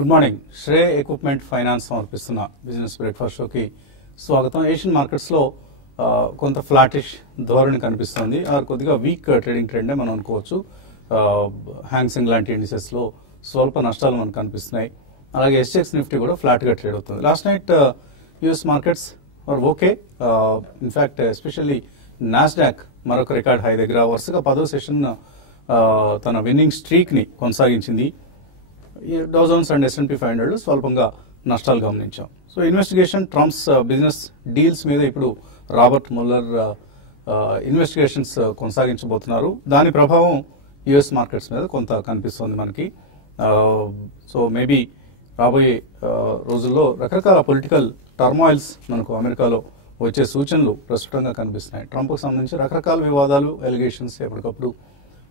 Good morning. Shreya equipment finance సమర్పిస్తున్న business breakfast షోకి స్వాగతం. ఏషియన్ మార్కెట్స్ లో కొంత ఫ్లాటిష్ ధోరణి కనిపిస్తుంది. కొద్దిగా వీక్ ట్రేడింగ్ ట్రెండ్ మనం అనుకోవచ్చు. హ్యాంగ్సింగ్ లాంటి ఇండిసెస్ లో స్వల్ప నష్టాలు మనకు కనిపిస్తున్నాయి. అలాగే ఎస్ఎక్స్ నిఫ్టీ కూడా ఫ్లాట్ గా ట్రేడ్ అవుతుంది. Last night US markets are okay. In fact especially Nasdaq మరొక రికార్డ్ హై దగ్గర వరుసగా 10వ సెషన్ తన విన్నింగ్ స్ట్రీక్ ని కొనసాగించింది. డౌ జోన్స్ అండ్ S&P 500 స్వల్పంగా నష్టాలు గమనించాం. So investigation Trump's business deals మీద ఇప్పుడు రాబర్ట్ ముల్లర్ ఇన్వెస్టిగేషన్స్ కొనసాగించబోతున్నారు. దాని ప్రభావం యుఎస్ మార్కెట్స్ మీద కొంత కనిపిస్తుంది మనకి. సో మేబీ రాబోయే రోజుల్లో రకరకాల పొలిటికల్ టర్మాయిల్స్ మనకు అమెరికాలో వచ్చే సూచనలు ప్రస్ఫుటంగా కనిపిస్తున్నాయి. ట్రంప్కు సంబంధించి రకరకాల వివాదాలు, ఎలిగేషన్స్ ఎప్పటికప్పుడు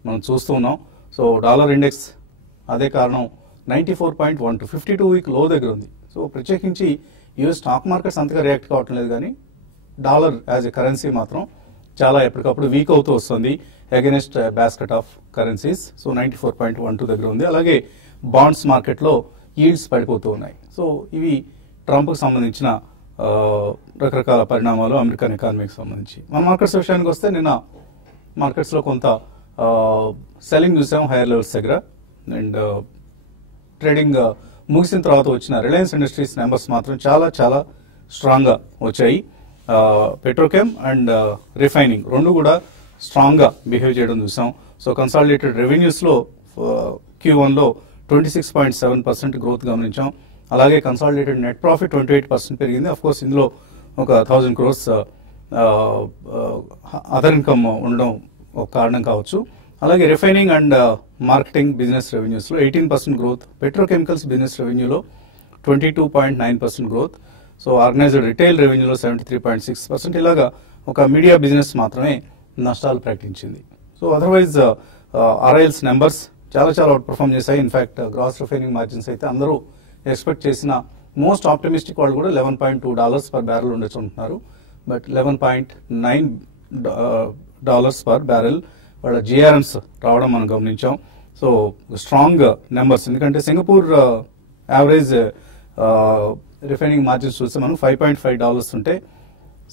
మనం చూస్తూ ఉన్నాం. సో డాలర్ ఇండెక్స్ అదే కారణం 94.12 52 వీక్ లో దగ్గర ఉంది. సో ప్రత్యేకించి యుఎస్ స్టాక్ మార్కెట్స్ అంతగా రియాక్ట్ కావటం లేదు, కానీ డాలర్ యాజ్ ఎ కరెన్సీ మాత్రం చాలా ఎప్పటికప్పుడు వీక్ అవుతూ వస్తుంది against basket of currencies. So 94.12 దగ్గర ఉంది. అలాగే బాండ్స్ మార్కెట్లో ఈల్డ్స్ పడిపోతూ ఉన్నాయి. సో ఇవి ట్రంప్కు సంబంధించిన రకరకాల పరిణామాలు అమెరికన్ ఎకానమీకి సంబంధించి. మన మార్కెట్స్ విషయానికి వస్తే నిన్న మార్కెట్స్లో కొంత సెల్లింగ్ చూసాం హైయర్ లెవెల్స్ దగ్గర. అండ్ ట్రేడింగ్ ముగిసిన తర్వాత వచ్చిన రిలయన్స్ ఇండస్ట్రీస్ నెంబర్స్ మాత్రం చాలా చాలా స్ట్రాంగ్ గా వచ్చాయి. పెట్రోకెమ్ అండ్ రిఫైనింగ్ రెండు కూడా స్ట్రాంగ్ గా బిహేవ్ చేయడం చూసాం. సో కన్సాలిడేటెడ్ రెవెన్యూస్ లో Q1 లో 26.7% గ్రోత్ గమనించాం. అలాగే కన్సాలిడేటెడ్ నెట్ ప్రాఫిట్ 28% పెరిగింది. అఫ్ కోర్స్ ఇందులో ఒక 1000 crores అదర్ ఇన్కమ్ ఉండడం ఒక కారణం కావచ్చు. అలాగే refining and marketing business revenues లో 18% గ్రోత్, పెట్రోకెమికల్స్ బిజినెస్ రెవెన్యూలో 22.9% గ్రోత్. సో ఆర్గనైజ్డ్ రిటైల్ రెవెన్యూలో 73.6%. ఇలాగా ఒక మీడియా బిజినెస్ మాత్రమే నష్టాలు ప్రకటించింది. సో అదర్వైజ్ ఆర్ఐఎల్స్ నెంబర్స్ చాలా చాలా అవుట్ పర్ఫార్మ్ చేశాయి. ఇన్ఫాక్ట్ గ్రాస్ రిఫైనింగ్ మార్జిన్స్ అయితే అందరూ ఎక్స్పెక్ట్ చేసిన మోస్ట్ ఆప్టిమిస్టిక్ వాళ్ళు కూడా $11.2 per barrel ఉండొచ్చు అంటున్నారు. బట్ $11.9 per barrel వాళ్ళ జిఆర్ఎంస్ రావడం మనం గమనించాం. సో స్ట్రాంగ్ నెంబర్స్, ఎందుకంటే సింగపూర్ యావరేజ్ రిఫైనింగ్ మార్జిన్స్ చూస్తే మనం $5.5 ఉంటే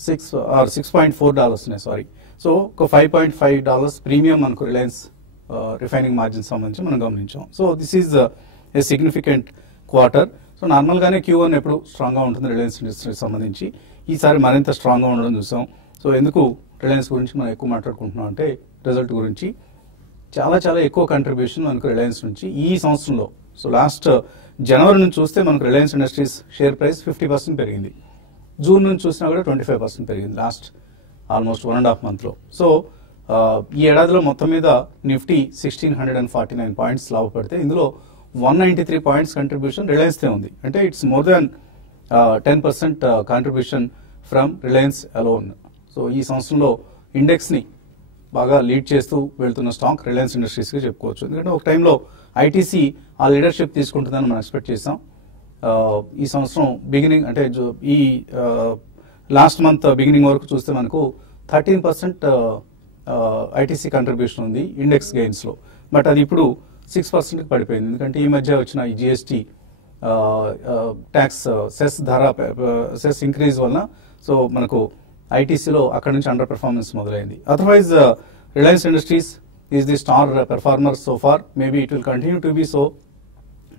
$6.4 ఉన్నాయి. సారీ. సో ఒక $5.5 ప్రీమియం మనకు రిలయన్స్ రిఫైనింగ్ మార్జిన్స్ సంబంధించి మనం గమనించాం. So this is a significant quarter. So normal గానే Q1 ఎప్పుడు స్ట్రాంగ్ గా ఉంటుంది రిలయన్స్ ఇండస్ట్రీకి సంబంధించి. ఈసారి మరింత స్ట్రాంగ్ గా ఉండడం చూసాం. సో ఎందుకు రిలయన్స్ గురించి మనం ఎక్కువ మాట్లాడుకుంటున్నాం అంటే రిజల్ట్ గురించి చాలా చాలా ఎక్కువ కంట్రిబ్యూషన్ మనకు రిలయన్స్ నుంచి ఈ సంవత్సరంలో. సో లాస్ట్ జనవరి నుంచి చూస్తే మనకు రిలయన్స్ ఇండస్ట్రీస్ షేర్ ప్రైస్ 50% పెరిగింది. జూన్ నుంచి చూసినా కూడా 25% పెరిగింది లాస్ట్ ఆల్మోస్ట్ 1.5 months లో. సో ఈ ఏడాదిలో మొత్తం మీద నిఫ్టీ 1649 పాయింట్స్ లాభపడితే ఇందులో 193 పాయింట్స్ కంట్రిబ్యూషన్ రిలయన్స్దే ఉంది. అంటే it's more than 10% contribution from Reliance alone. So ఈ సంవత్సరంలో ఇండెక్స్ ని బాగా లీడ్ చేస్తూ వెళ్తున్న స్టాక్ రిలయన్స్ ఇండస్ట్రీస్ గా చెప్పుకోవచ్చు. ఎందుకంటే ఒక టైంలో ఐటీసీ ఆ లీడర్షిప్ తీసుకుంటుందని మనం ఎక్స్పెక్ట్ చేసాం. ఈ సంవత్సరం బిగినింగ్ అంటే ఈ లాస్ట్ మంత్ బిగినింగ్ వరకు చూస్తే మనకు 13% ఐటీసీ కంట్రిబ్యూషన్ ఉంది ఇండెక్స్ గెయిన్స్ లో. బట్ అది ఇప్పుడు 6% పడిపోయింది. ఎందుకంటే ఈ మధ్య వచ్చిన ఈ జిఎస్టీ ట్యాక్స్ సెస్ ఇంక్రీజ్ వలన సో మనకు ఐటీసీలో అక్కడ నుంచి అండర్ పెర్ఫార్మెన్స్ మొదలైంది. Otherwise Reliance Industries is the star performer so far. Maybe it will continue to be so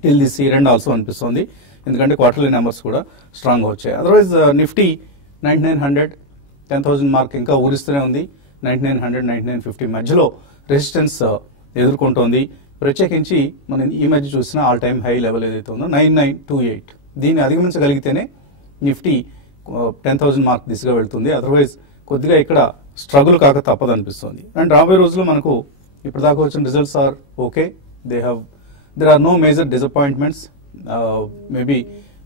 till this year and also అనిపిస్తుంది. ఎందుకంటే క్వార్టర్లీ నెంబర్స్ కూడా స్ట్రాంగ్ గా వచ్చాయి. అదర్వైజ్ నిఫ్టీ 9900 10,000 మార్క్ ఇంకా ఊరిస్తూనే ఉంది. 9900 9950 మధ్యలో రెసిస్టెన్స్ ఎదుర్కొంటోంది. ప్రత్యేకించి మనం ఈ మధ్య చూసిన ఆల్ టైమ్ హై లెవెల్ ఏదైతే ఉందో 9928, దీన్ని అధిగమించగలిగితేనే నిఫ్టీ 10,000 మార్క్ దిశగా వెళ్తుంది. అదర్వైజ్ కొద్దిగా ఇక్కడ స్ట్రగుల్ కాక తప్పదు అనిపిస్తుంది. అండ్ రాబోయే రోజుల్లో మనకు ఇప్పుడు దాకా వచ్చిన results are okay. There are no major disappointments. Maybe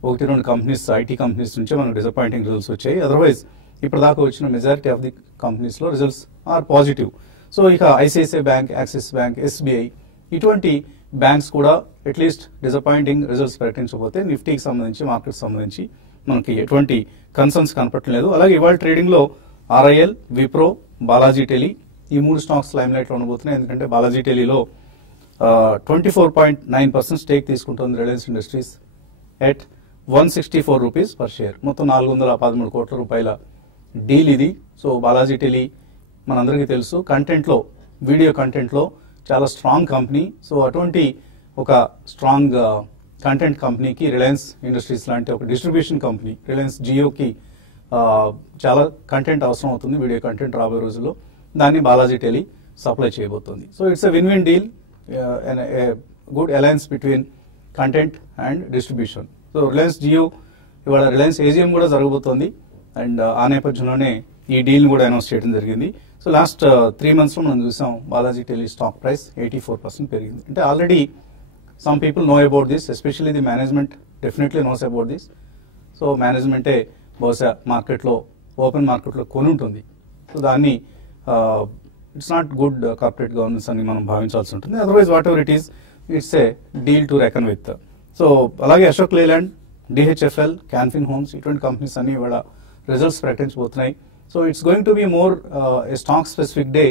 1-2 companies, IT companies నుంచే మనకు డిసప్పాయింటింగ్ రిజల్ట్స్ వచ్చాయి. అదర్వైజ్ ఇప్పుడు దాకా వచ్చిన మెజారిటీ ఆఫ్ ది కంపెనీస్ లో రిజల్ట్స్ ఆర్ పాజిటివ్. సో ఇక ICICI bank, Axis bank, SBI ఇటువంటి బ్యాంక్స్ కూడా అట్లీస్ట్ డిసప్పాయింటింగ్ రిజల్ట్స్ ప్రకటించకపోతే నిఫ్టీకి సంబంధించి మార్కెట్ సంబంధించి మనకి ఎటువంటి కన్సర్న్స్ కనపడలేదు. అలాగే ఇవాళ ట్రేడింగ్ లో ఆర్ఐఎల్, విప్రో, బాలాజీ టెలి ఈ 3 స్టాక్స్ లైమ్ లైట్ లో ఉండబోతున్నాయి. ఎందుకంటే బాలాజీ టెలిలో 24.9% స్టేక్ తీసుకుంటుంది Reliance industries at 164 rupees per share. మొత్తం 413 కోట్ల రూపాయల డీల్ ఇది. సో బాలాజీ టెలి మనందరికీ తెలుసు, కంటెంట్లో, వీడియో కంటెంట్లో చాలా స్ట్రాంగ్ కంపెనీ. సో అటువంటి ఒక స్ట్రాంగ్ కంటెంట్ కంపెనీకి రిలయన్స్ ఇండస్ట్రీస్ లాంటి ఒక డిస్ట్రిబ్యూషన్ కంపెనీ, రిలయన్స్ జియోకి చాలా కంటెంట్ అవసరం అవుతుంది, వీడియో కంటెంట్ రాబోయే రోజుల్లో. దాన్ని బాలాజీ టెలి సప్లై చేయబోతుంది. So it's a win win deal, good alliance between content and distribution. So Reliance Jio ఇవాళ రిలయన్స్ ఏజిఎం కూడా జరగబోతోంది అండ్ ఆ నేపథ్యంలోనే ఈ డీల్ కూడా అనౌన్స్ చేయడం జరిగింది. సో లాస్ట్ 3 monthsలో మనం చూసాం బాలాజీ టెలి స్టాక్ ప్రైస్ 84% పెరిగింది. అంటే already some people know about this, especially the management definitely knows about this. So మేనేజ్మెంటే బహుశా మార్కెట్లో, ఓపెన్ మార్కెట్లో కొని ఉంటుంది. సో దాన్ని it's not good corporate governance అని మనం భావించాల్సి ఉంటుంది. Otherwise whatever it is, it's a deal to reckon with. So అలాగే Ashok Leyland, DHFL, can fin homes ఇటువంటి కంపెనీస్ అన్ని ఇవాళ రిజల్ట్స్ ప్రకటించబోతున్నాయి. So it's going to be more a stock specific day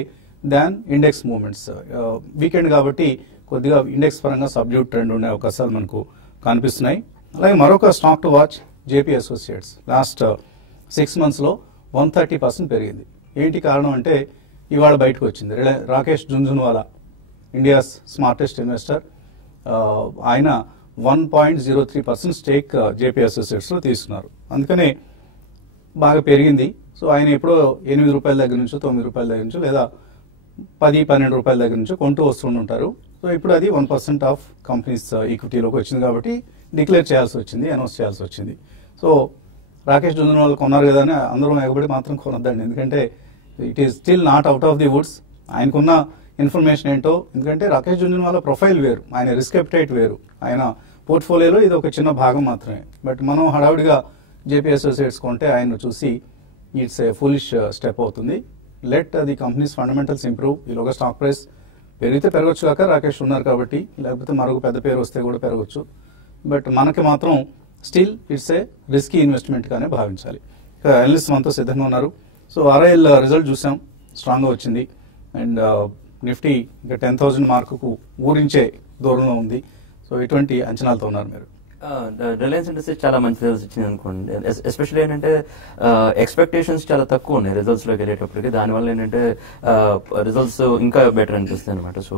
than index movements. Weekend కాబట్టి కొద్దిగా index పరంగా subdued trend ఉండే అవకాశాలు మనకు కనిపిస్తున్నాయి. అలాగే మరొక stock to watch JP associates. Last 6 monthsలో 130% పెరిగింది. ఏంటి కారణం అంటే ఇవాళ బయటకు వచ్చింది, Rakesh Jhunjhunwala, India's smartest investor, ఆయన 1.03% స్టేక్ జేపీ అసోసియేట్స్లో తీసుకున్నారు. అందుకనే బాగా పెరిగింది. సో ఆయన ఎప్పుడో 8 రూపాయల దగ్గర నుంచో, 9 రూపాయల దగ్గర నుంచో, లేదా 10-12 రూపాయల దగ్గర నుంచో కొంటూ వస్తుంటారు. సో ఇప్పుడు అది 1% ఆఫ్ కంపెనీస్ ఈక్విటీలోకి వచ్చింది కాబట్టి డిక్లేర్ చేయాల్సి వచ్చింది, అనౌన్స్ చేయాల్సి వచ్చింది. సో రాకేష్ జుంజున్వాలా కొన్నారు కదా అని అందరం ఎగబడి మాత్రం కొనొద్దండి, ఎందుకంటే it is still not out of the Woods. ఆయనకున్న ఇన్ఫర్మేషన్ ఏంటో, ఎందుకంటే రాకేష్ జుంజున్వాలా ప్రొఫైల్ వేరు, ఆయన రిస్క్ అపెటైట్ వేరు, ఆయన పోర్ట్ఫోలియోలో ఇది ఒక చిన్న భాగం మాత్రమే. బట్ మనం హడావుడిగా జేపీ అసోసియేట్స్ కొంటే ఆయన చూసి ఇట్స్ ఏ ఫులిష్ స్టెప్ అవుతుంది. Let the companies fundamentals improve. ఈలోగా స్టాక్ ప్రైస్ పెరిగితే పెరగచ్చు కాక రాకేష్ ఉన్నారు కాబట్టి, లేకపోతే మరొక పెద్ద పేరు వస్తే కూడా పెరగచ్చు. బట్ మనకి మాత్రం still it's a risky investment గానే భావించాలి. అనలిస్ట్ మనతో సిద్ధంగా ఉన్నారు. సో ఆర్ఐఎల్ రిజల్ట్ చూసాం, స్ట్రాంగ్గా వచ్చింది అండ్ నిఫ్టీ ఇంకా 10,000 మార్కుకు ఊరించే దూరంలో ఉంది. సో ఇటువంటి అంచనాలతో ఉన్నారు మీరు? రిలయన్స్ ఇండస్ట్రీస్ చాలా మంచి రిజల్ట్స్ ఇచ్చింది అనుకోండి. ఎస్పెషల్లీ ఏంటంటే ఎక్స్పెక్టేషన్స్ చాలా తక్కువ ఉన్నాయి రిజల్ట్స్ లోకి వెళ్ళేటప్పటికి. దానివల్ల ఏంటంటే రిజల్ట్స్ ఇంకా బెటర్ అనిపిస్తుంది అనమాట. సో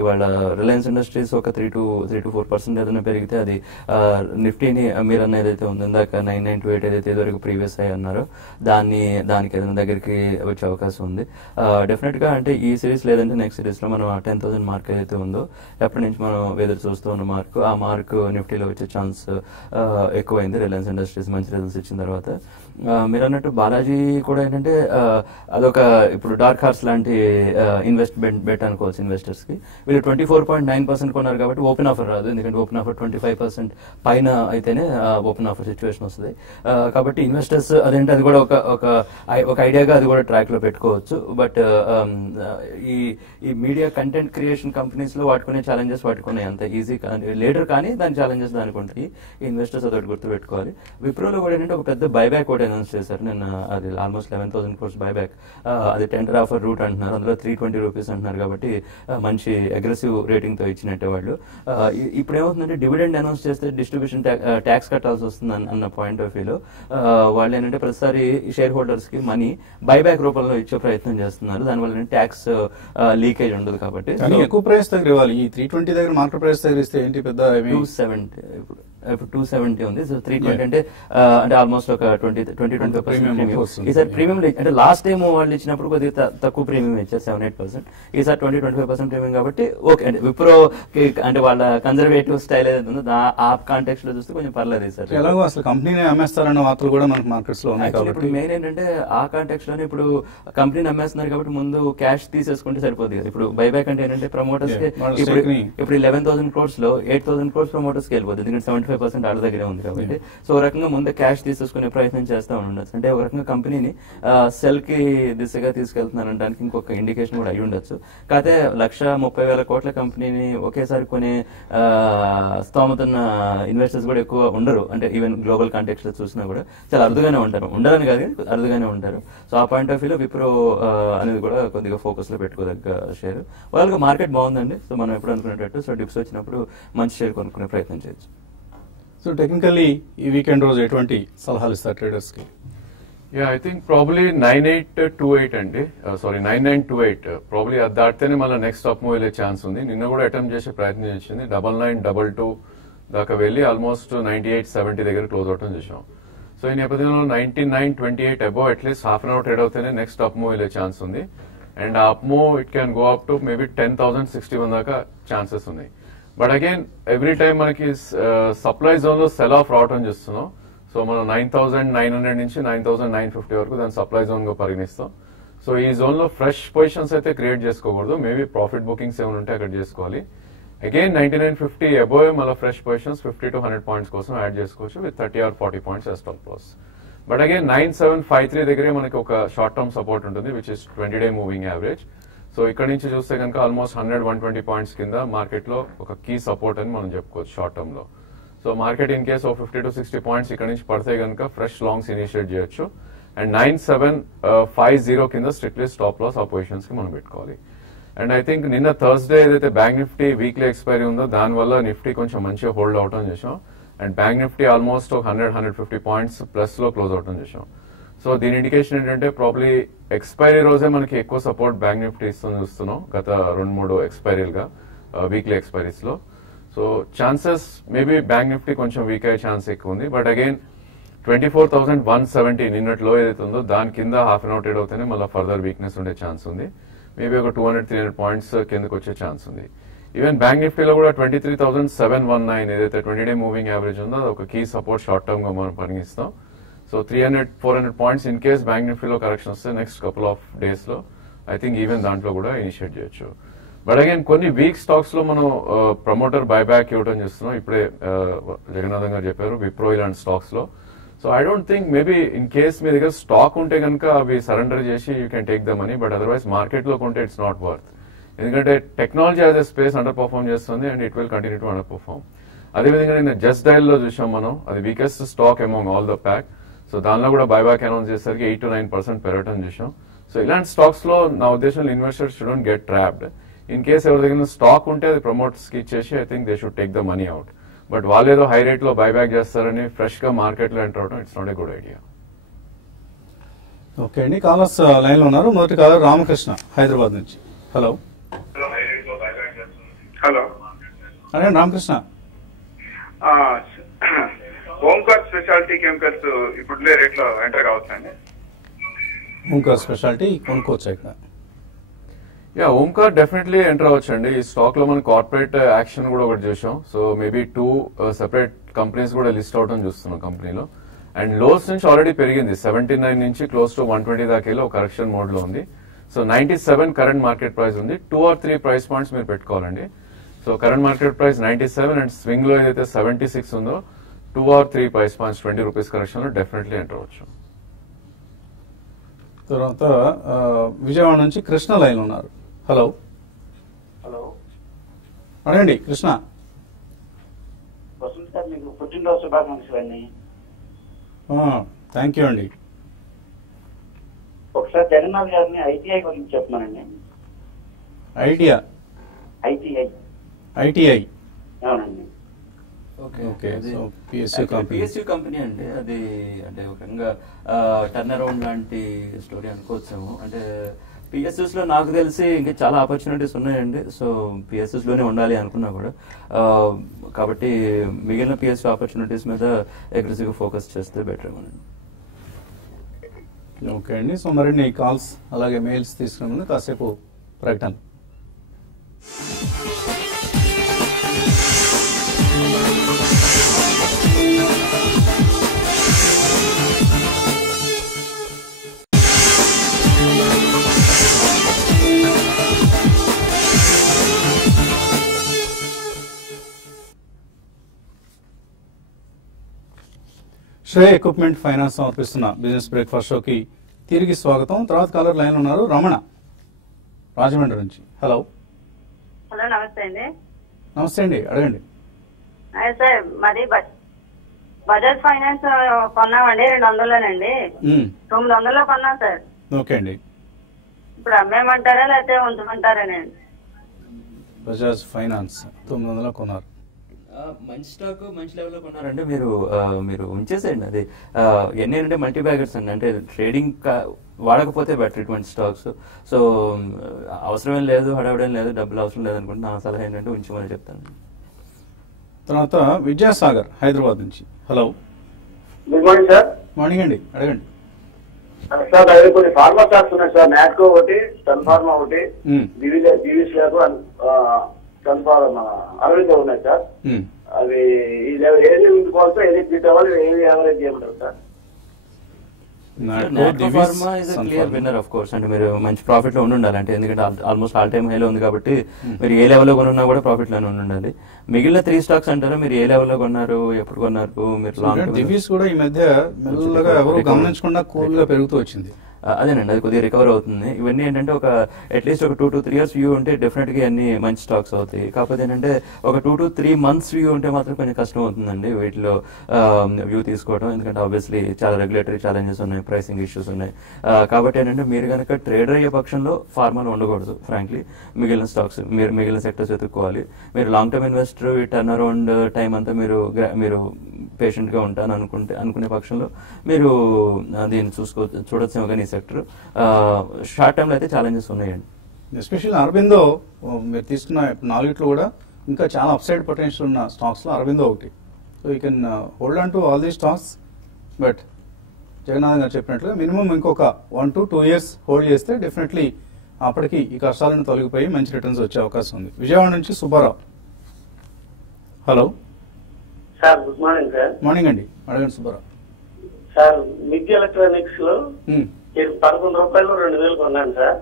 ఇవాళ రిలయన్స్ ఇండస్ట్రీస్ ఒక 3 to 4% ఏదైనా పెరిగితే అది నిఫ్టీని మీరు అన్న ఏదైతే ఉంది ఇందాక 998 ఏదైతే ఇదివరకు ప్రీవియస్ అయ్యి అన్నారో దానికి ఏదైనా దగ్గరికి వచ్చే అవకాశం ఉంది డెఫినెట్ గా. అంటే ఈ సిరీస్ లేదంటే నెక్స్ట్ సిరీస్ లో మనం 10,000 మార్క్ ఏదైతే ఉందో ఎప్పటి నుంచి మనం ఎదురు చూస్తూ ఉన్న మార్క్, ఆ మార్క్ నిఫ్టీలో వచ్చే ఛాన్స్ ఎక్కువైంది రిలయన్స్ ఇండస్ట్రీస్ మంచి రిజల్ట్స్ ఇచ్చిన తర్వాత. మీరు అన్నట్టు బాలాజీ కూడా ఏంటంటే అదొక ఇప్పుడు డార్క్ హార్స్ లాంటి ఇన్వెస్ట్మెంట్ బెట్ అనుకోవచ్చు ఇన్వెస్టర్స్ కి. వీళ్ళు 24.9% కొన్నారు కాబట్టి ఓపెన్ ఆఫర్ రాదు, ఎందుకంటే ఓపెన్ ఆఫర్ 25% పైన అయితేనే ఓపెన్ ఆఫర్ సిచ్యువేషన్ వస్తుంది. కాబట్టి ఇన్వెస్టర్స్ అదేంటి అది కూడా ఒక ఐడియాగా అది కూడా ట్రాక్ లో పెట్టుకోవచ్చు. బట్ ఈ మీడియా కంటెంట్ క్రియేషన్ కంపెనీస్ లో వాడుకునే ఛాలెంజెస్ వాడుకునే అంత ఈజీ లేటర్, కానీ దాని ఛాలెంజెస్ దానికి ఉంటాయి. ఇన్వెస్టర్స్ అదొకటి గుర్తు పెట్టుకోవాలి. విప్రోలో కూడా ఏంటంటే ఒక పెద్ద బైబ్యాక్ కూడా అనౌన్స్ చేశారు నిన్న. అది ఆల్మోస్ట్ 11,000 crores బైబ్యాక్. అది టెండర్ ఆఫర్ రూట్ అంటున్నారు, అందులో 320 rupees అంటున్నారు. కాబట్టి మంచి అగ్రెసివ్ రేటింగ్ తో ఇచ్చినట్టే వాళ్ళు. ఇప్పుడు ఏమవుతుందంటే డివిడెండ్ అనౌన్స్ చేస్తే డిస్ట్రిబ్యూషన్ ట్యాక్స్ కట్టాల్సి వస్తుంది అన్న పాయింట్ ఆఫ్ వ్యూలో వాళ్ళు ఏంటంటే ప్రతిసారి షేర్ హోల్డర్స్ కి మనీ బైబ్యాక్ రూపంలో ఇచ్చే ప్రయత్నం చేస్తున్నారు. దానివల్ల ట్యాక్స్ లీకేజ్ ఉండదు. కాబట్టి ఎక్కువ ప్రైస్ దగ్గర ఇవ్వాలి. ఈ 320 దగ్గర మార్కెట్ ప్రైస్ దగ్గర ఇస్తే ఏంటి పెద్ద 270 ఇప్పుడు 270 ఉంది. సో 320 అంటే ఆల్మోస్ట్ ఒక 20-25% ప్రీమియం. ఈసారి ప్రీమియం అంటే లాస్ట్ టైం వాళ్ళు ఇచ్చినప్పుడు కొద్దిగా తక్కువ ప్రీమియం ఇచ్చారు 7-8%. ఈసారి 20-25% ప్రీమియం కాబట్టి ఓకే. అంటే విప్రో అంటే వాళ్ళ కన్జర్వేటివ్ స్టైల్ ఏదైతే ఉందో ఆ కాంటెక్స్ట్ లో చూస్తే కొంచెం పర్లేదు. ఈసారి ఎలాగో అసలు కంపెనీని అమ్మేస్తారన్న వార్తలు కూడా మనకు మార్కెట్స్ లో ఉన్నాయి. ఇప్పుడు మెయిన్ ఏంటంటే ఆ కాంటెక్స్ట్ లోనే ఇప్పుడు కంపెనీని అమ్మేస్తున్నారు కాబట్టి ముందు క్యాష్ తీసేసుకుంటే సరిపోతుంది కదా. ఇప్పుడు బైబ్యాక్ అంటే ఏంటంటే ప్రమోటర్స్ కి ఇప్పుడు 11,000 crores లో 8,000 crores ప్రమోటర్స్ కి వెళ్ళిపోతుంది, ఎందుకంటే 95% వాళ్ళ దగ్గరే ఉంది కాబట్టి సో ఒక రకంగా ముందే క్యాష్ తీసేసుకునే ప్రయత్నం చేస్తా ఉండొచ్చు. అంటే ఒక రకంగా కంపెనీని సెల్ కి దిశగా తీసుకెళ్తున్నారు అనడానికి ఇంకొక ఇండికేషన్ కూడా అయి ఉండొచ్చు. కాకపోతే 1,30,000 కోట్ల కంపెనీని ఒకేసారి కొనే స్తోమతున్న ఇన్వెస్టర్స్ కూడా ఎక్కువ ఉండరు. అంటే ఈవెన్ గ్లోబల్ కాంటెక్స్ట్ లో చూసినా కూడా చాలా అరుదుగానే ఉంటారు, ఉండరని కాదు అరుదుగానే ఉంటారు. సో ఆ పాయింట్ ఆఫ్ వ్యూలో విప్రో అనేది కూడా కొద్దిగా ఫోకస్ లో పెట్టుకోదగ్గ షేర్. వాళ్ళకి మార్కెట్ బాగుందండి. సో మనం ఎప్పుడు అనుకునేటట్టు సో డిప్స్ వచ్చినప్పుడు మంచి షేర్ కొనుక్కునే ప్రయత్నం చేయొచ్చు. సో టెక్నికల్లీ ఈ వీకెండ్ రోజు ఎటువంటి సలహాలు ఇస్తారు ట్రేడర్స్ కి? ఐ థింక్ ప్రాబ్లీ 9828 అండి, సారీ 9928 ప్రాబ్లీ అది దాటితేనే మళ్ళీ నెక్స్ట్ అప్ మూవ్ వెళ్ళే ఛాన్స్ ఉంది. నిన్న కూడా అటెంప్ట్ చేసే ప్రయత్నం చేసింది, 9922 దాకా వెళ్ళి ఆల్మోస్ట్ 9870 దగ్గర క్లోజ్ అవటం చేసాం. సో ఈ నేపథ్యంలో 9928 above at least half an hour trade అవుతేనే నెక్స్ట్ అప్ మూవ్ వెళ్ళే ఛాన్స్ ఉంది. అండ్ ఆ up move it can go up to maybe 10,061 దాకా ఛాన్సెస్ ఉన్నాయి. బట్ అగైన్ ఎవ్రీ టైం మనకి సప్లై జోన్ లో సెల్ ఆఫ్ రావటం చేస్తున్నాం. సో మనం 9,900 నుంచి 9,950 వరకు దాన్ని సప్లై జోన్ గా పరిగణిస్తాం. సో ఈ జోన్ లో ఫ్రెష్ పొజిషన్స్ అయితే క్రియేట్ చేసుకోకూడదు, మేబీ ప్రాఫిట్ బుకింగ్స్ ఏమైనా ఉంటే అక్కడ చేసుకోవాలి. అగైన్ 9950 అబోవ్ మళ్ళీ ఫ్రెష్ పొజిషన్స్ 50 to 100 పాయింట్స్ కోసం యాడ్ చేసుకోవచ్చు with 30 or 40 points as stop loss. But again 9753 దగ్గరే మనకి ఒక షార్ట్ టర్మ్ సపోర్ట్ ఉంటుంది which is 20-day moving average. So ఇక్కడ నుంచి చూస్తే కనుక ఆల్మోస్ట్ 100-120 పాయింట్స్ కింద మార్కెట్ లో ఒక కీ సపోర్ట్ అని మనం చెప్పుకోవచ్చు షార్ట్ టర్మ్ లో. So market in case 50 to 60 points ఇక్కడ నుంచి పడితే కనుక ఫ్రెష్ లాంగ్స్ ఇనిషియేట్ చేయొచ్చు. అండ్ 9750 కింద స్ట్రిక్ట్లీ స్టాప్ లాస్ ఆ పొజిషన్స్ కి మనం పెట్టుకోవాలి. అండ్ ఐ థింక్ నిన్న థర్స్డే ఏదైతే బ్యాంక్ నిఫ్టీ వీక్లీ ఎక్స్పైరీ ఉందో దానివల్ల నిఫ్టీ కొంచెం మంచిగా హోల్డ్ అవటం చేసాం. And bank Nifty almost 100-150 points plus లో క్లోజ్ అవటం చేసాం. సో దీని ఇండికేషన్ ఏంటంటే ప్రాబ్లీ ఎక్స్పైరీ రోజే మనకి ఎక్కువ సపోర్ట్ బ్యాంక్ నిఫ్టీ ఇస్తుంది చూస్తున్నాం గత 2-3 ఎక్స్పైరీలుగా వీక్లీ ఎక్స్పైరీస్ లో. So chances maybe bank Nifty కొంచెం వీక్ అయ్యే ఛాన్స్ ఎక్కువ ఉంది. బట్ అగైన్ 24,170 నిన్నట్లో ఏదైతే ఉందో దాని కింద హాఫ్ అన్ అవర్ ట్రేడ్ అవుతేనే మళ్ళీ ఫర్దర్ వీక్నెస్ ఉండే ఛాన్స్ ఉంది. మేబీ ఒక 200-300 పాయింట్స్ కిందకి వచ్చే ఛాన్స్ ఉంది. ఈవెన్ బ్యాంక్ నిఫ్టీలో కూడా 23,719 ఏదైతే 20-day మూవింగ్ యావరేజ్ ఉందో అది ఒక కీ సపోర్ట్ షార్ట్ టర్మ్ గా మనం పరిగణిస్తాం. So 300-400 points in case bank నిఫ్టీలో కరెక్షన్ వస్తే నెక్స్ట్ కపుల్ ఆఫ్ డేస్ లో ఐ థింక్ ఈవెన్ దాంట్లో కూడా ఇనిషియేట్ చేయొచ్చు. బట్ అగైన్ కొన్ని వీక్ స్టాక్స్ లో మనం ప్రమోటర్ బైబ్యాక్ ఇవ్వడం చేస్తున్నాం. ఇప్పుడే జగన్నాథం గారు చెప్పారు విప్రో ఇలాంటి స్టాక్స్ లో. So I don't think maybe in case మీ దగ్గర స్టాక్ ఉంటే కనుక అవి సరెండర్ చేసి you can take the money. But otherwise market లో కొంటే ఇట్స్ నాట్ వర్త్. ఎందుకంటే technology as a space underperform చేస్తుంది and it will continue to underperform. అదేవిధంగా నేను జస్ట్ డయల్ లో చూసాం మనం, అది weakest stock among all the pack. So దానిలో కూడా బైబ్యాక్ అనౌన్స్ చేసరికి 8-9% పెరగటం చూసాం. సో ఇలాంటి స్టాక్స్ లో నా ఉద్దేశంలో investors shouldn't get trapped. In case ఎవరి దగ్గర స్టాక్ ఉంటే అది ప్రమోటర్స్ కి ఇచ్చేసి I think they should take the money out. But వాళ్ళు ఏదో హై రేట్ లో బైబ్యాక్ చేస్తారని ఫ్రెష్ గా మార్కెట్ లో ఎంటర్ అవడం it's not a good idea. Okay అండి, కాలర్స్ లైన్ లో ఉన్నారు. మొదటి కాలర్ రామకృష్ణ హైదరాబాద్ నుంచి. హలో హలో అదే రామకృష్ణ. ఓంకార్ స్పెషాలిటీ కెమికల్స్ ఇప్పుడు రేట్లో ఎంటర్ కావచ్చండి? ఓంకార్ స్పెషాలిటీ కొనుక్కోవచ్చు ఇక్కడ. ఓంకార్ డెఫినెట్లీ ఎంటర్ అవ్వచ్చండి. ఈ స్టాక్ లో మనం కార్పొరేట్ యాక్షన్ కూడా ఒకటి చూసాం. సో మేబీ 2 సెపరేట్ కంపెనీస్ కూడా లిస్ట్ అవడం చూస్తున్నాం కంపెనీలో. అండ్ లోస్ నుంచి ఆల్రెడీ పెరిగింది, 79 నుంచి క్లోజ్ టు 120 దాకా వెళ్ళి ఒక కరెక్షన్ మోడ్ లో ఉంది. సో 97 కరెంట్ మార్కెట్ ప్రైస్ ఉంది. 2 or 3 ప్రైస్ పాయింట్స్ మీరు పెట్టుకోవాలండి. So current market price 97 and swing లో ఏదైతే 76 ఉందో 2 or 3 price points 20 rupees correction లో డెఫినెట్లీ ఎంటర్ అవ్వచ్చు. తర్వాత విజయవాడ నుంచి కృష్ణ లైన్ ఉన్నారు. హలో హలో అడండి కృష్ణ. వసంత్ సార్, మీకు పుట్టినరోజు శుభాకాంక్షలండి. థ్యాంక్ యూ అండి. ఒకసారి జగన్నాథ్ గారిని ఐటీఐ గురించి చెప్పమనండి. ఐడియా ఐటీఐ అవునండి. ఓకే. సో పిఎస్యూ కంపెనీ అంటే అది అంటే ఒక రకంగా టర్న్ అరౌండ్ లాంటి స్టోరీ అనుకోవచ్చాము. అంటే పిఎస్యూస్ లో నాకు తెలిసి ఇంకా చాలా ఆపర్చునిటీస్ ఉన్నాయండి. సో పిఎస్యూస్ లోనే ఉండాలి అనుకున్నా కూడా, కాబట్టి మిగిలిన పిఎస్యూ ఆపర్చునిటీస్ మీద అగ్రెసివ్ గా ఫోకస్ చేస్తే బెటర్ ఏమోనండి. ఓకే అండి. సో మరిన్ని కాల్స్ అలాగే మెయిల్స్ తీసుకునే ముందు కాసేపు ప్రకటన. శ్రేయ ఎక్విప్మెంట్ ఫైనాన్స్ సమర్పిస్తున్న బిజినెస్ బ్రేక్ఫాస్ట్ షోకి తిరిగి స్వాగతం. తర్వాత కాలర్ లైన్ ఉన్నారు రమణ రాజమండ్రి నుంచి. హలో. హలో, నమస్తే అండి. నమస్తే అండి, అడగండి. సార్ మాది బజాజ్ ఫైనాన్స్ కొన్నామండి, 200లోనండి. 900లో కొన్నాం సార్. ఓకే అండి. ఇప్పుడు అమ్మేయమంటారా లేకపోతే ఉంచమంటారానండి? బజాజ్ ఫైనాన్స్ 900 కొన్నారు. మంచి స్టాక్ మంచి లెవెల్లో కొన్నారంటే మీరు ఉంచేసేయండి. అది ఎన్ని అంటే మల్టీ బ్యాగర్స్ అండి, అంటే ట్రేడింగ్ వాడకపోతే బెటర్ ఇటువంటి స్టాక్స్. సో అవసరమేం లేదు, హడావిడేం లేదు, డబ్బులు అవసరం లేదు అనుకుంటే నా సలహా ఏంటంటే ఉంచమని చెప్తాను. తర్వాత విద్యాసాగర్ హైదరాబాద్ నుంచి. Hello. Good morning sir. Morning అండి, అడగండి. సార్ దగ్గర కొన్ని ఫార్మా స్టాక్స్ ఉన్నాయి సార్. నాట్కో ఒకటి, సన్ ఫార్మా ఒకటి, Divis lab, Sun Pharma, Aurobindo ఉన్నాయి సార్. అవి ఏది ఉంచుకోవాల్సో, ఏది క్లిక్ అవ్వాలి, ఏది యావరేజ్ చేయమంటారు sir? Pharma is clear winner of course. అంటే మీరు మంచి ప్రాఫిట్ లో ఉండాలి, అంటే ఎందుకంటే ఆల్మోస్ట్ ఆల్ టైమ్ హైలో ఉంది కాబట్టి మీరు ఏ లెవెల్లో కొన్నా కూడా ప్రాఫిట్ లోనే ఉండాలి. మిగిలిన 3 స్టాక్స్ అంటారా, మీరు ఏ లెవెల్లో కొన్నారు, ఎప్పుడు కొన్నారు? మీరు లాంగ్ దివీస్ కూడా ఈ మధ్య మెల్లగా ఎవరు గమనించకుండా కూల్ గా పెరుగుతూ వచ్చింది. అదేనండి, అది కొద్దిగా రికవర్ అవుతుంది. ఇవన్నీ ఏంటంటే అట్లీస్ట్ ఒక 2 to 3 years వ్యూ ఉంటే డెఫినెట్ గా అన్ని మంచి స్టాక్స్ అవుతాయి. కాకపోతే ఏంటంటే ఒక 2 to 3 months వ్యూ ఉంటే మాత్రం కొంచెం కష్టం అవుతుందండి వీటిలో వ్యూ తీసుకోవడం. ఎందుకంటే ఆబ్వియస్లీ చాలా రెగ్యులేటరీ ఛాలెంజెస్ ఉన్నాయి, ప్రైసింగ్ ఇష్యూస్ ఉన్నాయి. కాబట్టి ఏంటంటే మీరు కనుక ట్రేడర్ అయ్యే పక్షంలో ఫార్మాలో ఉండకూడదు. ఫ్రాంక్లీ మిగిలిన స్టాక్స్, మీరు మిగిలిన సెక్టర్స్ వెతుక్కోవాలి. మీరు లాంగ్ టర్మ్ ఇన్వెస్టర్, ఈ టర్న్ అరౌండ్ టైం అంతా మీరు పేషెంట్ గా ఉంటాను అనుకునే పక్షంలో మీరు దీన్ని చూడొచ్చేమో కానీ సెక్టర్ షార్ట్ టర్మ్ లో అయితే ఛాలెంజెస్ ఉన్నాయండి. ఎస్పెషల్లీ అరబిందో మీరు తీసుకున్న 4 కూడా ఇంకా చాలా అప్సైడ్ పొటెన్షియల్ ఉన్న స్టాక్స్ లో అరబిందో ఒకటి. So you can hold on to all the stocks. But Jagannath garu చెప్పినట్లుగా మినిమం ఇంకొక 1 to 2 years హోల్డ్ చేస్తే డెఫినెట్లీ అప్పటికి ఈ కష్టాలను తొలగిపోయి మంచి రిటర్న్స్ వచ్చే అవకాశం ఉంది. విజయవాడ నుంచి Subbarao. Hello sir. Good morning sir. Morning అండి, అడగండి సుబ్బారావు. సార్, మిగ్ ఎలక్ట్రానిక్స్ లో 11 రూపాయలు 2000 కొన్నాను సార్.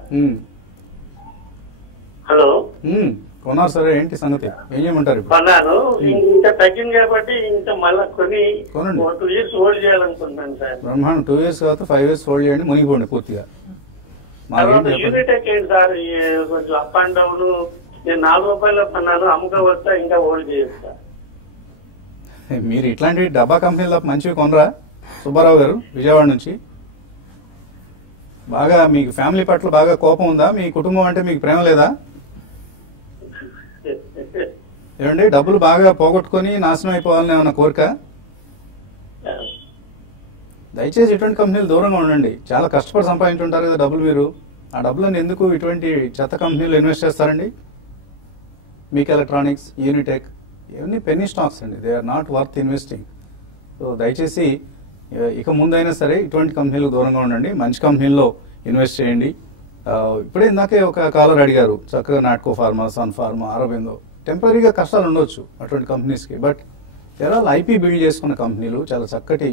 హలో. కొన్నారు సరే, ఏంటి సంగతి, ఏం చేయమంటారు? కొన్నాను, ఇంకా తగ్గింది కాబట్టి ఇంకా మళ్ళీ కొన్ని 2 years హోల్డ్ చేయాలనుకుంటున్నాను సార్. బ్రహ్మాండం. 2 years కాదు 5 years హోల్డ్ చేయండి, మునిగిపోండి పూర్తిగా. యూనిటెక్ ఏంటి సార్, కొంచెం అప్ అండ్ డౌన్. నేను 4 రూపాయలు కొన్నాను, అమ్ముకోవచ్చా ఇంకా హోల్డ్ చేయొచ్చా? మీరు ఇట్లాంటి డబ్బా కంపెనీల మంచివి కొనరా సుబ్బారావు గారు విజయవాడ నుంచి? బాగా మీకు ఫ్యామిలీ పట్ల బాగా కోపం ఉందా? మీ కుటుంబం అంటే మీకు ప్రేమ లేదా? ఏమండి, డబ్బులు బాగా పోగొట్టుకుని నాశనం అయిపోవాలని ఏమన్నా కోరిక? దయచేసి ఇటువంటి కంపెనీలు దూరంగా ఉండండి. చాలా కష్టపడి సంపాదించుంటారు కదా డబ్బులు. మీరు ఆ డబ్బులను ఎందుకు ఇటువంటి చెత్త కంపెనీలు ఇన్వెస్ట్ చేస్తారండి? మీక్ ఎలక్ట్రానిక్స్, యూనిటెక్, ఇవన్నీ పెన్నీ స్టాక్స్ అండి. They are not worth investing. So దయచేసి ఇక ముందైనా సరే ఇటువంటి కంపెనీలకు దూరంగా ఉండండి, మంచి కంపెనీల్లో ఇన్వెస్ట్ చేయండి. ఇప్పుడే ఇందాకే ఒక కాలర్ అడిగారు, చక్కగా Natco pharma, Sun Pharma, Aurobindo టెంపరీగా కష్టాలు ఉండొచ్చు అటువంటి కంపెనీస్కి. బట్ తెరాలు ఐపీ బిల్డ్ చేసుకున్న కంపెనీలు, చాలా చక్కటి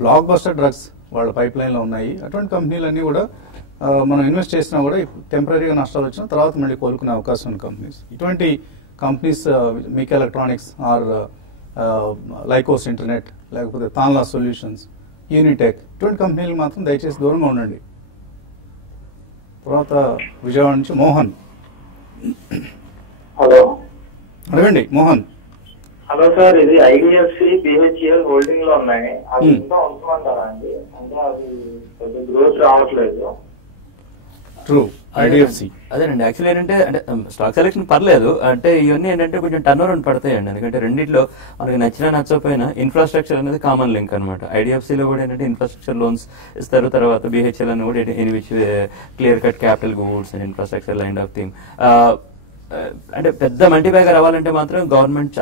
బ్లాక్ బస్టర్ డ్రగ్స్ వాళ్ళ పైప్ లైన్లో ఉన్నాయి. అటువంటి కంపెనీలన్నీ కూడా మనం ఇన్వెస్ట్ చేసినా కూడా టెంపరీగా నష్టాలు వచ్చిన తర్వాత మళ్ళీ కోలుకునే అవకాశం ఉన్న కంపెనీస్. ఇటువంటి కంపెనీస్ మీక్ ఎలక్ట్రానిక్స్ ఆర్ లైకోస్ ఇంటర్నెట్, లేకపోతే తాన్లా సొల్యూషన్స్, యూనిటెక్, ఇటువంటి కంపెనీలు మాత్రం దయచేసి దూరంగా ఉండండి. తర్వాత విజయవాడ నుంచి మోహన్. హలో. అడగండి మోహన్. హలో సార్, ఇది ఐడిఎఫ్సి, బిహెచ్ఎల్ హోల్డింగ్ లో ఉన్నాయి. అది ఇంకా ఉంచమంటారా అండి? అంటే అది పెద్ద గ్రోత్ రావట్లేదు. ట్రూ. ఐడిఎఫ్సి అదేనండి. యాక్చువల్లీ ఏంటంటే స్టాక్ సెలెక్షన్ పర్లేదు, అంటే ఇవన్నీ ఏంటంటే కొంచెం టర్న్ అరౌండ్ పడతాయండి. ఎందుకంటే రెండిట్లో మనకి నచ్చినా నచ్చకపోయినా ఇన్ఫ్రాస్ట్రక్చర్ అనేది కామన్ లింక్ అనమాట. ఐడిఎఫ్సిలో కూడా ఏంటంటే ఇన్ఫ్రాస్ట్రక్చర్ లోన్స్ ఇస్తారు. తర్వాత బిహెచ్ఎల్ అని కూడా in which clear cut capital goods and infrastructure line of theme. అంటే పెద్ద మల్టీ బ్యాగర్ అవ్వాలంటే మాత్రం గవర్నమెంట్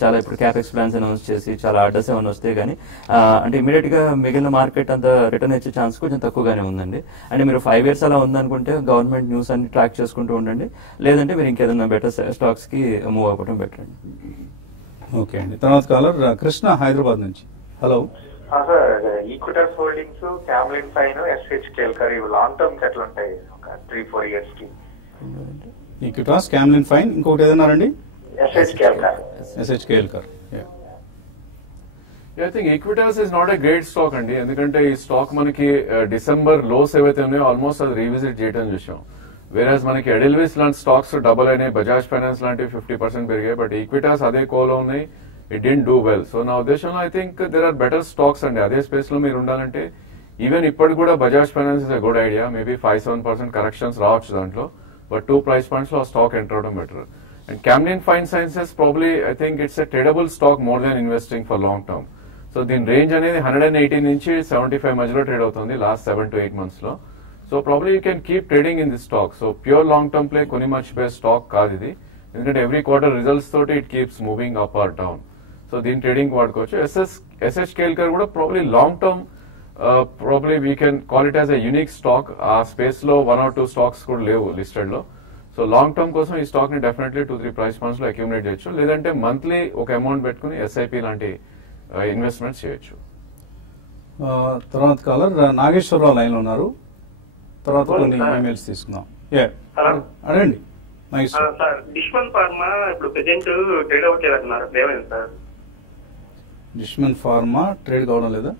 చాలా ఇప్పుడు క్యాపెక్స్ ప్లాన్స్ అనౌన్స్ చేసి చాలా ఆర్డర్స్ ఏమైనా వస్తే గానీ అంటే ఇమీడియట్ గా మిగిలిన మార్కెట్ అంత రిటర్న్ ఇచ్చే ఛాన్స్ కొంచెం తక్కువగానే ఉందండి. అంటే మీరు 5 years అలా ఉందనుకుంటే గవర్నమెంట్ న్యూస్ అన్ని ట్రాక్ చేసుకుంటూ ఉండండి. లేదంటే మీరు ఇంకేదైనా బెటర్ స్టాక్స్ కి మూవ్ అవ్వడం బెటర్ అండి. ఓకే అండి. తర్వాత కాలర్ కృష్ణ హైదరాబాద్ నుంచి. Hello sir. Equitas holdings, Camlin fine, SH Kelkar ఇవి లాంగ్ టర్మ్ ఎట్లా ఉంటాయి? ఒక 3-4 years కి. ఈక్విటాస్, క్యామ్లిన్ ఫైన్, ఇంకొకటి ఏదన్నారండి? SH Kelkar. SH Kelkar. I think Equitas is not a great stock అండి, ఎందుకంటే ఈ స్టాక్ మనకి డిసెంబర్ లోస్ ఏవైతే ఉన్నాయో ఆల్మోస్ట్ అది రీవిజిట్ చేయడం చూసాం. వేరేస్ మనకి ఎడిల్విస్ లాంటి స్టాక్స్ డబుల్ అయినాయి, బజాజ్ ఫైనాన్స్ లాంటివి 50% పెరిగాయి, బట్ ఈక్విటాస్ అదే కోలో ఉన్నాయి, it didn't do well. So నా ఉద్దేశంలో I think there are better stocks అండి. అదే స్పేస్ లో మీరు ఉండాలంటే ఈవెన్ ఇప్పటికి కూడా Bajaj finance is a good idea. Maybe 5-7% corrections రావచ్చు దాంట్లో, బట్ 2 price points లో స్టాక్ ఎంటర్ అవడం better. And Camlin Fine Sciences probably I think it's a tradable stock more than investing for long term. So దీని range అనేది 180 నుంచి 75 మధ్యలో trade అవుతుంది last 7 to 8 months లో. So probably you can keep trading in this stock. So pure long term play కొని మర్చిపోయే stock కాదు ఇది, ఎందుకంటే ఎవ్రీ క్వార్టర్ రిజల్ట్స్ తోటి it keeps moving up or down. So దీని ట్రేడింగ్ వాడుకోవచ్చు. ఎస్హెచ్ కేల్కర్ కూడా probably long term probably we can call it as a unique stock. ఆ స్పేస్ లో 1 or 2 స్టాక్స్ కూడా లేవు లిస్టెడ్ లో. సో లాంగ్ టర్మ్ కోసం ఈ స్టాక్ ని డెఫినెట్లీ 2-3 price points లో అక్యూములేట్ చేయొచ్చు, లేదంటే మంత్లీ ఒక అమౌంట్ పెట్టుకుని ఎస్ఐపి లాంటి ఇన్వెస్ట్మెంట్స్ చేయొచ్చు. తర్వాత కాలర్ నాగేశ్వరరావు లైన్ లో ఉన్నారు. తర్వాత కొన్ని ఈమెయిల్స్ తీసుకుందాం. అడండి నాగేశ్వర. సార్ డిష్మన్ ఫార్మా ఇప్పుడు ప్రెజెంట్ ట్రేడ్ అవ్వట్లేదు అంటున్నారు, ఏమైంది సార్? డిష్మన్ ఫార్మా ట్రేడ్ కావడం లేదా?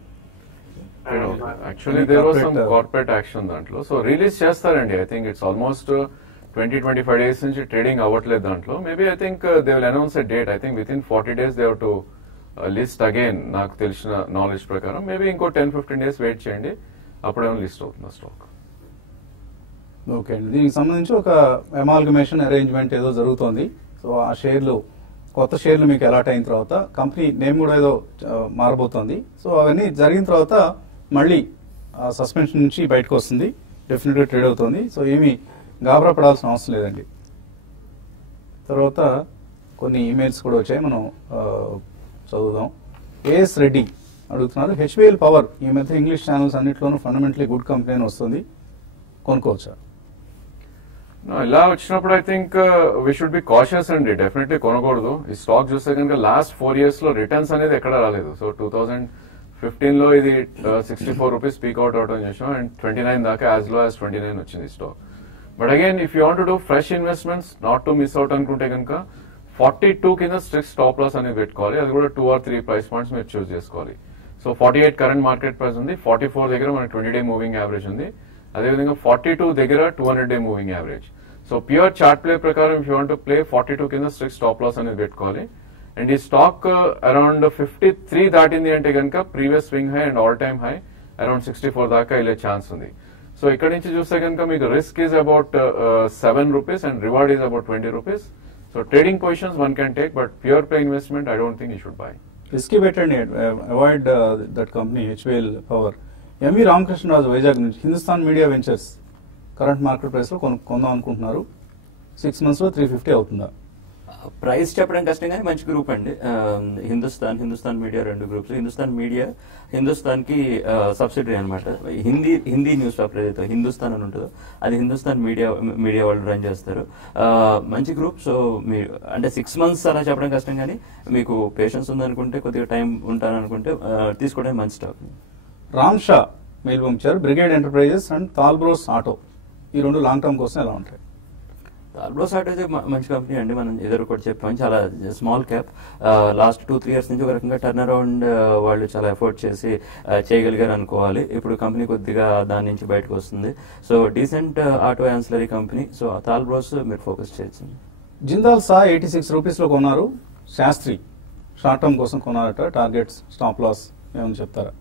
Actually there was some corporate action దాంట్లో, సో రిలీజ్ చేస్తారండి. I think it's almost 20-25 days నుంచి ట్రేడింగ్ అవ్వట్లేదు దాంట్లో. Maybe I think they will announce a date. I think within 40 days they have to list again. నాకు తెలిసిన knowledge ప్రకారం maybe ఇంకో 10-15 days wait చేయండి, అప్పుడేమో లిస్ట్ అవుతుంది స్టాక్. ఓకే అండి, దీనికి సంబంధించి ఒక అమాల్గమేషన్ అరేంజ్మెంట్ ఏదో జరుగుతోంది. సో ఆ షేర్లు, కొత్త షేర్లు మీకు అలాట్ అయిన తర్వాత కంపెనీ నేమ్ కూడా ఏదో మారబోతోంది. సో అవన్నీ జరిగిన తర్వాత మళ్ళీ సస్పెన్షన్ నుంచి బయటకు వస్తుంది, డెఫినెట్గా ట్రేడ్ అవుతుంది. సో ఏమీ గాబరా పడాల్సిన అవసరం లేదండి. తర్వాత కొన్ని ఈమెయిల్స్ కూడా వచ్చాయి, మనం చదువుదాం. ఏఎస్ రెడ్డి అడుగుతున్నారు, హెచ్బిఎల్ పవర్ ఈ మధ్య ఇంగ్లీష్ ఛానల్స్ అన్నింటిలోనూ ఫండమెంటలీ గుడ్ కంపెనీ అని వస్తుంది, కొనుక్కోవచ్చా? ఇలా వచ్చినప్పుడు I think we should be cautious అండి, డెఫినెట్లీ కొనకూడదు. ఈ స్టాక్ చూస్తే కనుక లాస్ట్ 4 years లో రిటర్న్స్ అనేది ఎక్కడ రాలేదు. సో 2015 లో ఇది 64 rupees పీక్ అవుట్ అవడం చేసాం, అండ్ 29 దాకా యాజ్ లో యాజ్ 29 వచ్చింది stock. But again if you want to do fresh investments, not to miss out అనుకుంటే కనుక 42 కింద స్ట్రిక్ట్ స్టాప్ లాస్ అనేది పెట్టుకోవాలి. అది కూడా 2 or 3 price points మీరు చూస్ చేసుకోవాలి. సో 48 కరెంట్ మార్కెట్ ప్రైస్ ఉంది, 44 దగ్గర మనకి 20-day మూవింగ్ యావరేజ్ ఉంది, అదేవిధంగా 42 దగ్గర 200-day moving average. So pure chart play ప్రకారం if you want to play 42 కింద స్ట్రిక్ట్ స్టాప్ లాస్ అనేది పెట్టుకోవాలి. అండ్ ఈ స్టాక్ అరౌండ్ 53 దాటింది అంటే కనుక previous swing high and all time high around 64 దాకా వెళ్ళే ఛాన్స్ ఉంది. సో ఇక్కడ నుంచి చూస్తే కనుక మీకు risk is about 7 rupees and reward is about 20 rupees. So trading positions one can take, but pure play investment I don't think you should buy. Risky పెట్టండి, avoid that company HBL power. MV Ramakrishnaraju Vizag నుంచి, Hindustan media ventures current market price లో కొందాం అనుకుంటున్నారు, 6 months లో 350 అవుతుందా? Price చెప్పడం కష్టం కానీ మంచి గ్రూప్ అండి. Hindustan media 2 groups. Hindustan media Hindustan కి సబ్సిడరీ అనమాట. హిందీ న్యూస్ పేపర్ ఏదైతే హిందుస్థాన్ అని ఉంటుందో అది హిందుస్థాన్ మీడియా వాళ్ళు రన్ చేస్తారు. మంచి గ్రూప్. సో మీరు అంటే 6 months అలా చెప్పడం కష్టం కానీ మీకు పేషెన్స్ ఉందనుకుంటే, కొద్దిగా టైం ఉంటాననుకుంటే తీసుకోవడానికి మంచి స్టాక్. రామ్ షా మెయిల్ పంపించారు, brigade enterprises and Talbros auto ఈ 2 లాంగ్ టర్మ్ కోసం ఎలా ఉంటాయి? తాల్బ్రోస్ ఆటో అయితే మంచి కంపెనీ అండి, మనం ఎదురు కూడా చెప్పాం. చాలా స్మాల్ క్యాప్, లాస్ట్ 2-3 years నుంచి ఒక రకంగా టర్న్ అరౌండ్ వాళ్ళు చాలా ఎఫర్ట్ చేసి చేయగలిగారు అనుకోవాలి. ఇప్పుడు కంపెనీ కొద్దిగా దాని నుంచి బయటకు వస్తుంది. So decent auto ancillary company. So Talbros మీరు ఫోకస్ చేయొచ్చు. జిందాల్ సా 86 rupees లో కొన్నారు, శాస్త్రి షార్ట్ టర్మ్ కోసం కొన్నారట, టార్గెట్స్ స్టాప్ లాస్ ఏమని చెప్తారా?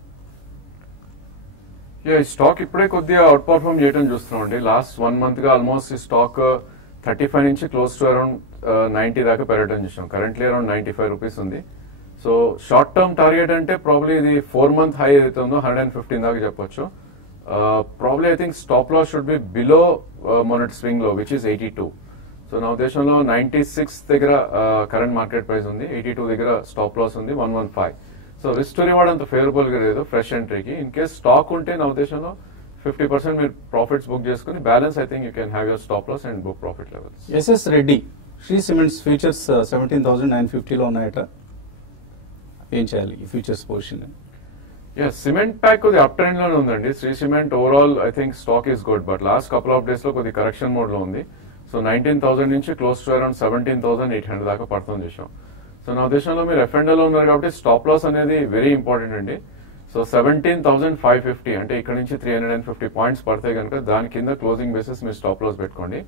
ఈ స్టాక్ ఇప్పుడే కొద్దిగా అవుట్ పర్ఫార్మ్ చేయడం చూస్తున్నాం అండి. లాస్ట్ 1 month గా ఆల్మోస్ట్ ఈ స్టాక్ 35 నుంచి క్లోజ్ టు అరౌండ్ 90 దాకా పెరగడం చూసాం. కరెంట్లీ అరౌండ్ 95 rupees ఉంది. సో షార్ట్ టర్మ్ టార్గెట్ అంటే ప్రాబ్లీ ఇది 4-month హై ఏదైతే ఉందో 115 దాకా చెప్పొచ్చు. Probably I think stop loss should be below మొనట్ స్వింగ్ లో విచ్ ఇస్ 82. సో నా ఉద్దేశంలో 96 దగ్గర కరెంట్ మార్కెట్ ప్రైస్ ఉంది, 82 దగ్గర స్టాప్ లాస్ ఉంది, 115. సో రిస్క్ టు రివార్డ్ అంత ఫేవరబుల్ గా లేదు ఫ్రెష్ ఎంట్రీకి. ఇన్ కేస్ స్టాక్ ఉంటే నా ఉద్దేశంలో 50% మీరు ప్రాఫిట్స్ బుక్ చేసుకుని balance I think you can have your stop loss and book profit levels. SS Reddy Shree cements futures 17,950 లో ఉన్నాయట, ఏం చేయాలి ఈ ఫ్యూచర్స్ పొజిషన్? సిమెంట్ ప్యాక్ కొద్ది అప్ ట్రెండ్ లోనే ఉందండి. Shree cement overall I think stock is good, but last couple of days లో కొద్ది కరెక్షన్ మోడ్ లో ఉంది. సో 19,000 నుంచి క్లోజ్ టు అరౌండ్ 17,800 దాకా పడుతుంది చూసాం. సో నా ఉద్దేశంలో మీరు F&Oలో ఉన్నారు కాబట్టి స్టాప్ లాస్ అనేది వెరీ ఇంపార్టెంట్ అండి. సో 17,550 అంటే ఇక్కడ నుంచి 350 పాయింట్స్ పడితే కనుక దాని కింద క్లోజింగ్ బేసిస్ మీరు స్టాప్ లాస్ పెట్టుకోండి.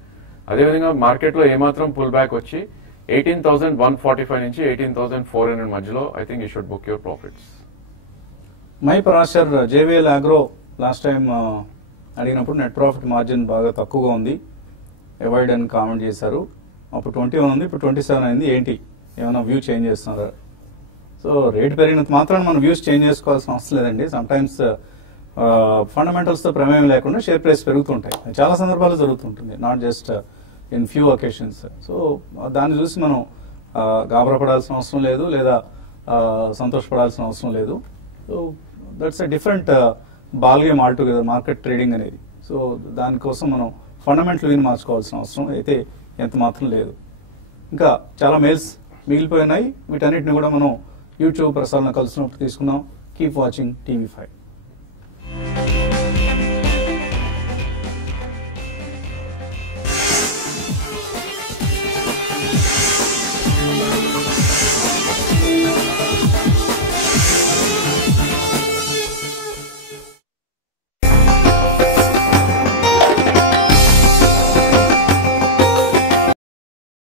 అదేవిధంగా మార్కెట్లో ఏమాత్రం పుల్ బ్యాక్ వచ్చి 18,145 నుంచి 18,400 మధ్యలో I think you should book your profits. My Parashar JVL agro last time అడిగినప్పుడు నెట్ ప్రాఫిట్ మార్జిన్ బాగా తక్కువగా ఉంది, అవాయిడ్ అని కామెంట్ చేశారు. అప్పుడు 21 ఉంది, ఇప్పుడు 27 అయింది. ఏంటి ఏమైనా వ్యూ చేంజ్ చేస్తున్నారా? సో రేట్ పెరిగినంత మాత్రం మనం వ్యూస్ చేంజ్ చేసుకోవాల్సిన అవసరం లేదండి. సమ్టైమ్స్ ఫండమెంటల్స్తో ప్రమేయం లేకుండా షేర్ ప్రైస్ పెరుగుతుంటాయి. చాలా సందర్భాలు జరుగుతుంటుంది, not just in few occasions. So దాన్ని చూసి మనం గాబరపడాల్సిన అవసరం లేదు, లేదా సంతోషపడాల్సిన అవసరం లేదు. So that's a different ball game all together market trading అనేది. సో దానికోసం మనం ఫండమెంటల్ విని మార్చుకోవాల్సిన అవసరం అయితే ఎంత మాత్రం లేదు. ఇంకా చాలా మెయిల్స్ మిగిలిపోయినాయి, వీటన్నిటిని కూడా మనం యూట్యూబ్ ప్రసారణ కలిసినప్పుడు తీసుకున్నాం. Keep watching TV5.